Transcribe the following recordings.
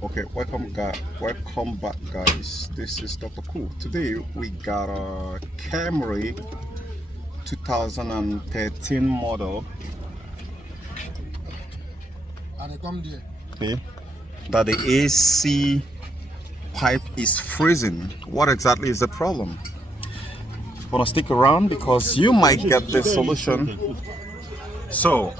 Okay, welcome back guys. This is Dr. Cool. Today we got a Camry 2013 model. And they come there. Okay, that the AC pipe is freezing. What exactly is the problem? Wanna stick around because you might get the solution. So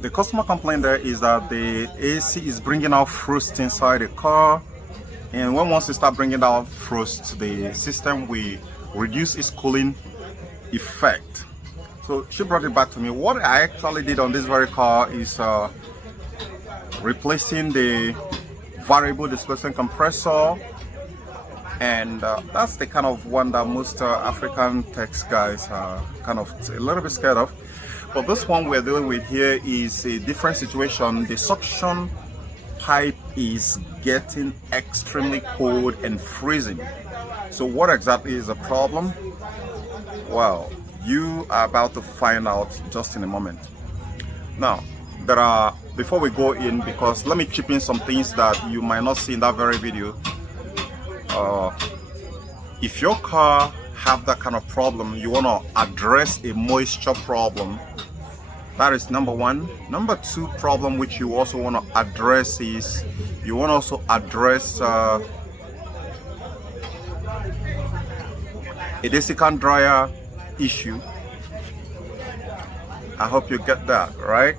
the customer complaint there is that the AC is bringing out frost inside the car, and once you start bringing out frost, the system will reduce its cooling effect. So she brought it back to me. What I actually did on this very car is replacing the variable displacement compressor, and that's the kind of one that most African tech guys are kind of a little bit scared of. But this one we're dealing with here is a different situation. The suction pipe is getting extremely cold and freezing. So what exactly is the problem? Well, you are about to find out just in a moment. Now, before we go in, because let me chip in some things that you might not see in that very video. If your car have that kind of problem, you want to address a moisture problem. That is number one. Number two problem which you also want to address is you want to also address a desiccant dryer issue. I hope you get that right.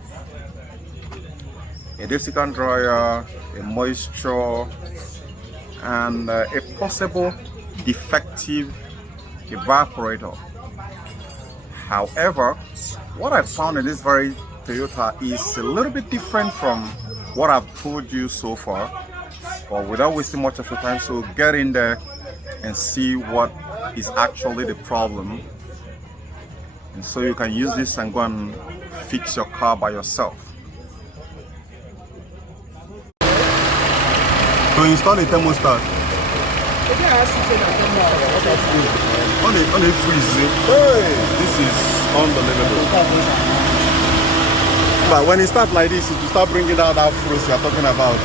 A desiccant dryer, a moisture, and a possible defective evaporator. However, what I found in this very Toyota is a little bit different from what I've told you so far. But without wasting much of your time, so get in there and see what is actually the problem, and so you can use this and go and fix your car by yourself. To install a thermostat. On the freeze. Hey, this is unbelievable. But when it starts like this, you start bringing out that frost you're talking about.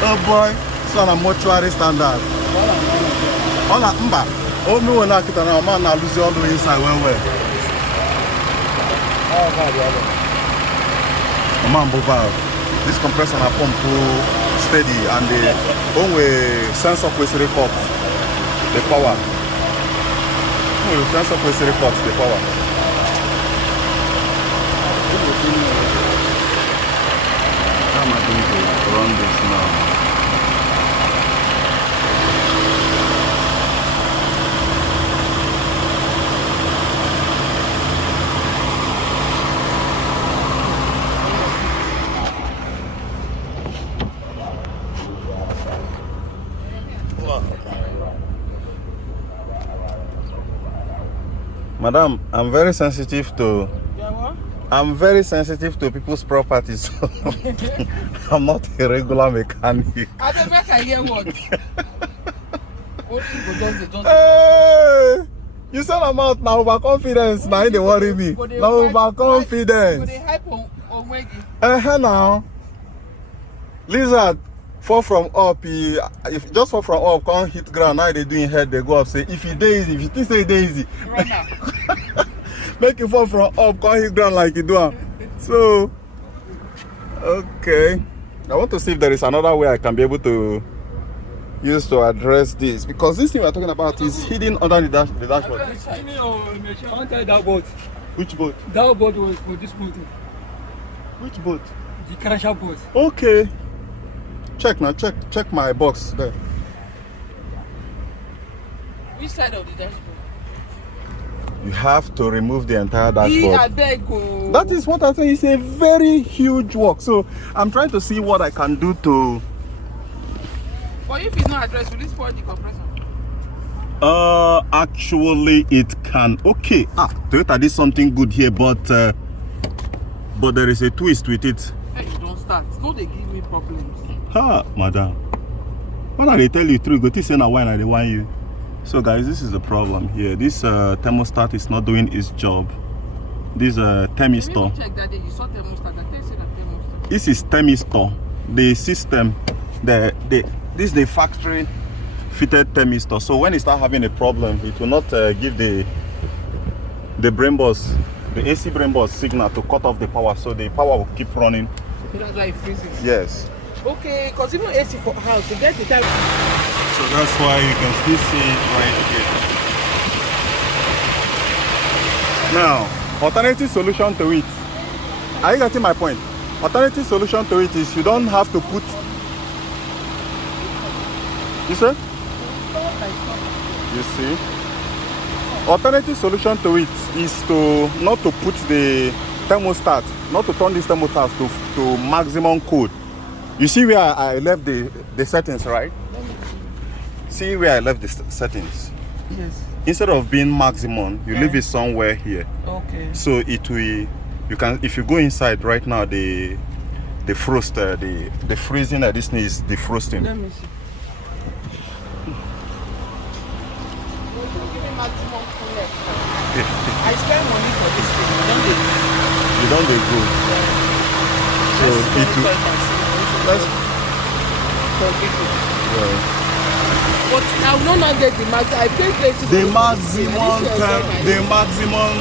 Oh boy, it's on a mortuary standard. On a mba. Oh no, na kita na man na lose all the way inside well. Man, this compressor na pump steady, and the only sensor will record the power. The sensor will record the power. How am I going to run this now? Madam, I'm very sensitive to people's properties. I'm not a regular mechanic. I don't make I hear what. Hey, you said I'm out now overconfidence. Now they worry me. Now overconfidence. Now, lizard fall from up. If just fall from up, can't hit ground. Now they doing head. They go up say if you easy, if you think say easy. Make it fall from up, can't hit ground like you do. So, okay. I want to see if there is another way I can be able to use to address this, because this thing we're talking about is hidden under the dashboard. That boat. Which boat? That boat was for this motor. Which boat? The crasher boat. Okay. Check now. Check my box there. Which side of the dashboard? You have to remove the entire dashboard. Go. That is what I think is a very huge work. So I'm trying to see what I can do to. But if it's not addressed, will it spoil the compressor? Actually it can. Okay. Toyota did something good here, but there is a twist with it. Hey, don't start. No, they give me problems. Madam. When they tell you true, go to say na why they want you. So guys, this is the problem here. This thermostat is not doing its job. This thermistor. Check that day. You saw thermostat. I tell you that thermostat. This is thermistor. the system, this is the factory fitted thermistor. So when it start having a problem, it will not give the brain bus, the AC brain bus signal to cut off the power. So the power will keep running. Okay, that's why it freezes. Yes. Okay, because even AC for house, you get the time. So that's why you can still see it right here. Now, alternative solution to it. Are you getting my point? Alternative solution to it is you don't have to put. You see? You see? Alternative solution to it is to not to put the thermostat, not to turn this thermostat to maximum code. You see where I left the settings, right? See where I left the settings. Yes. Instead of being maximum, you leave it somewhere here. Okay. So it will, you can, if you go inside right now, the frost, the freezing at this is defrosting. Let me see. I spend money for this thing. You don't do good. So it will. Let's. But I will not get the max. I paid the maximum time. The maximum.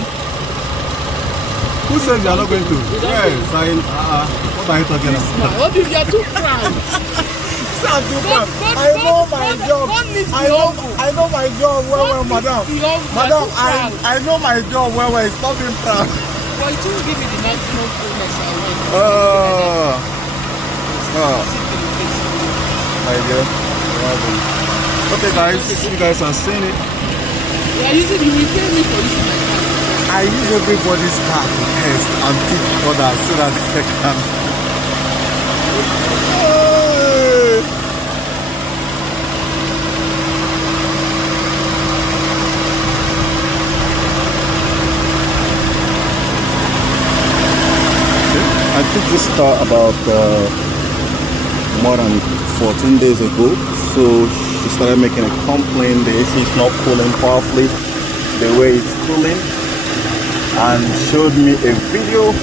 Who said you are not going to? Yes, what are you talking about? What if you are too proud? I know my job. I know my job well, madam. Madam, I know my job well. It's not being proud. But it will give me the maximum fullness I want. My dear. Okay, guys, you guys are seeing it. Yeah, you will pay me for using my car. I use everybody's car to test and teach others so that they can. I took this car about more than 14 days ago, so she started making a complaint. The AC is not cooling powerfully the way it's cooling, and showed me a video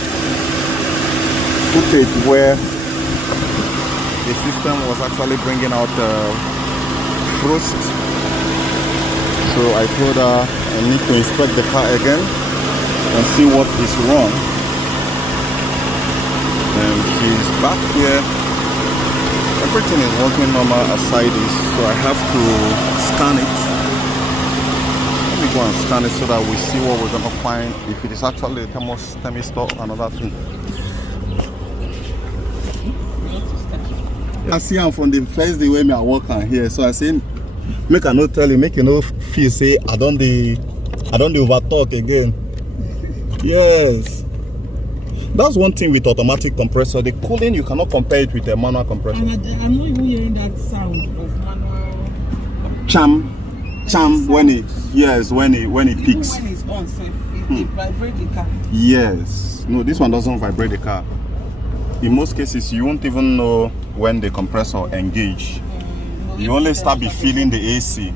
footage where the system was actually bringing out frost. So I told her I need to inspect the car again and see what is wrong. And she's back here. Everything is working normal aside this, so I have to scan it. Let me go and scan it so that we see what we're gonna find, if it is actually a thermistor or another thing. I see I'm from the first day when I walk on here, so I say make I not tell you, make you know feel say I don't over talk again. Yes. That's one thing with automatic compressor. The cooling, you cannot compare it with a manual compressor. I'm not even hearing that sound of manual. Cham when it peaks. When it's on, so it vibrates the car. Yes. No, this one doesn't vibrate the car. In most cases, you won't even know when the compressor engage. You only start be feeling the AC